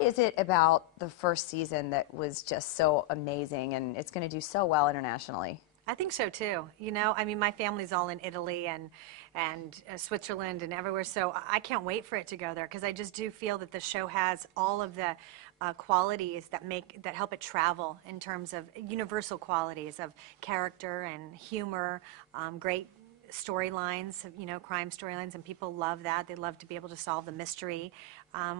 What is it about the first season that was just so amazing and it's going to do so well internationally? I think so too. You know, I mean, my family's all in Italy and Switzerland and everywhere, so I can't wait for it to go there because I just do feel that the show has all of the qualities that help it travel in terms of universal qualities of character and humor, great storylines, you know, crime storylines, and people love that. They love to be able to solve the mystery.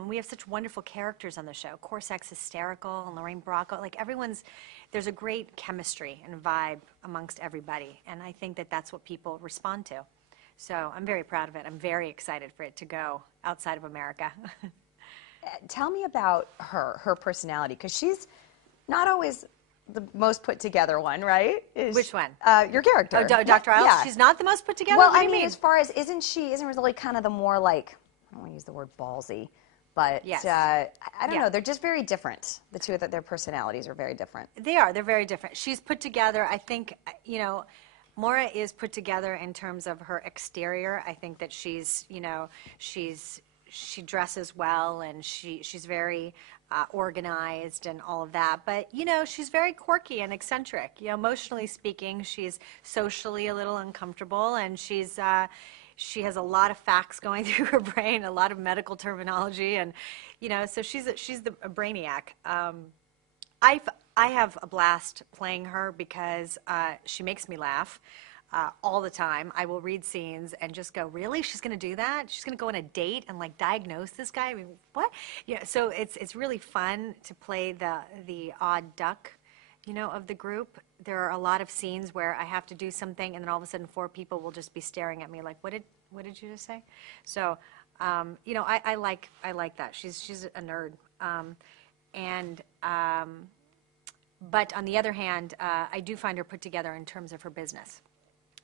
We have such wonderful characters on the show. Corsack's hysterical, and Lorraine Bracco. Like there's a great chemistry and vibe amongst everybody, and I think that that's what people respond to. So I'm very proud of it. I'm very excited for it to go outside of America. Tell me about her personality, because she's not always the most put together one, right? Which one? Your character. Oh, Dr. Isles? Yeah. She's not the most put together? Well, What do I you mean, mean? as far as, isn't Rizzoli kind of the more like, I don't want to use the word ballsy, but Yes. I don't know, they're just very different. The two, that their personalities are very different. They are. They're very different. She's put together, I think, you know, Maura is put together in terms of her exterior. I think that she's, you know, she dresses well, and she's very organized and all of that. But, you know, she's very quirky and eccentric. You know, emotionally speaking, she's socially a little uncomfortable, and she has a lot of facts going through her brain, a lot of medical terminology, and, you know, so she's a brainiac. I have a blast playing her because she makes me laugh all the time. I will read scenes and just go, really? She's going to do that? She's going to go on a date and like diagnose this guy? I mean, what? Yeah, so it's really fun to play the odd duck, you know, of the group. There are a lot of scenes where I have to do something, and then all of a sudden 4 people will just be staring at me like, what did you just say? So, you know, I like that. She's a nerd. But on the other hand, I do find her put together in terms of her business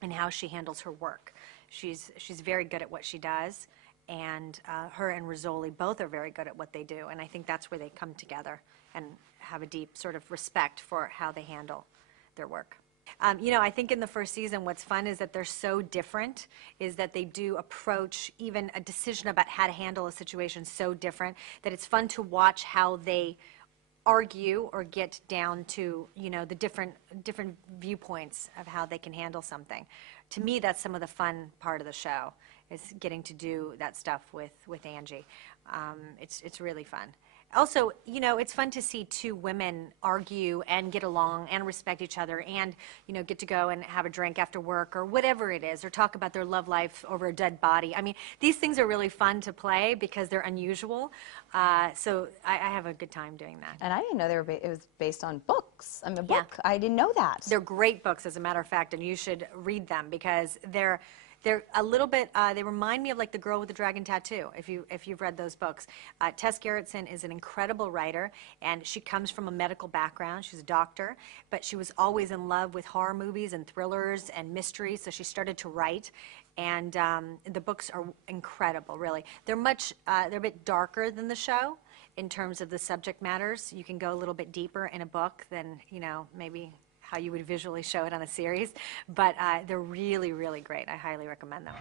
and how she handles her work. She's very good at what she does, and her and Rizzoli both are very good at what they do, and I think that's where they come together and have a deep sort of respect for how they handle their work. You know, I think in the first season what's fun is that they're so different, is that they do approach even a decision about how to handle a situation so different that it's fun to watch how they argue or get down to, you know, the different viewpoints of how they can handle something. To me, that's some of the fun part of the show, is getting to do that stuff with Angie. It's really fun. Also, you know, it's fun to see 2 women argue and get along and respect each other and, you know, get to go and have a drink after work or whatever it is, or talk about their love life over a dead body. I mean, these things are really fun to play because they're unusual. So I have a good time doing that. And I didn't know it was based on books. I mean, a book. Yeah. I didn't know that. They're great books, as a matter of fact, and you should read them because they're a little bit, they remind me of like The Girl with the Dragon Tattoo, if you've read those books. Tess Gerritsen is an incredible writer, and she comes from a medical background. She's a doctor, but she was always in love with horror movies and thrillers and mysteries, so she started to write. And the books are incredible, really. They're a bit darker than the show in terms of the subject matters. You can go a little bit deeper in a book than, you know, maybe how you would visually show it on a series, but they're really, really great. I highly recommend them.